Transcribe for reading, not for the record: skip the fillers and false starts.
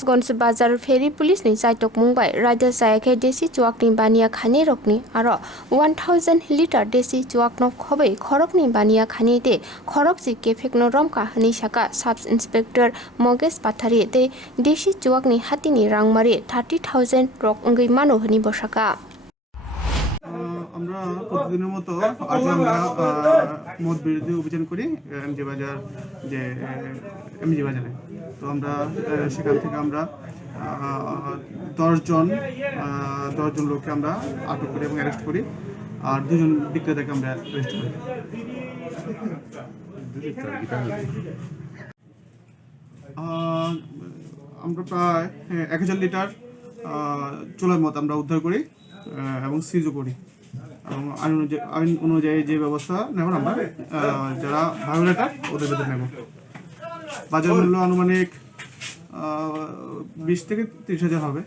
महाराजगंज बाजार फेरी पुलिस नि जायतक मुंबाई रायदा जायाखै देसी जुवाकनि बानिया खानि रकनि आरो 1000 लिटार देसी जुवाकनो खबै खरकनि बानिया खानि दे खरक जि केफेकनो रमका हनि साका साब इन्सपेक्टर मगेश पाथारि दे देसी जुवाकनि हातिनि रांमारि 30,000 रक अंगै मानो हनि बसाका আমরা প্রতিদিনের মতো আজও আমরা মদ বিরোধী অভিযান করি এমজি বাজার যে এমজি বাজারে। তো আমরা সেখান থেকে আমরা 10জন লোককে আমরা আটক করি এবং অ্যারেস্ট করি, আর 2জন বিক্রেতাকে আমরা অ্যারেস্ট করি। আমরা প্রায় 1000 লিটার চোলার মদ আমরা উদ্ধার করি এবং সিজও করি এবং আইন অনুযায়ী যে ব্যবস্থা নেবেন আমরা যারা ভায়োলেটার ওদের বিরুদ্ধে নেব। বাজার মূল্য আনুমানিক 20 থেকে 30 হাজার হবে।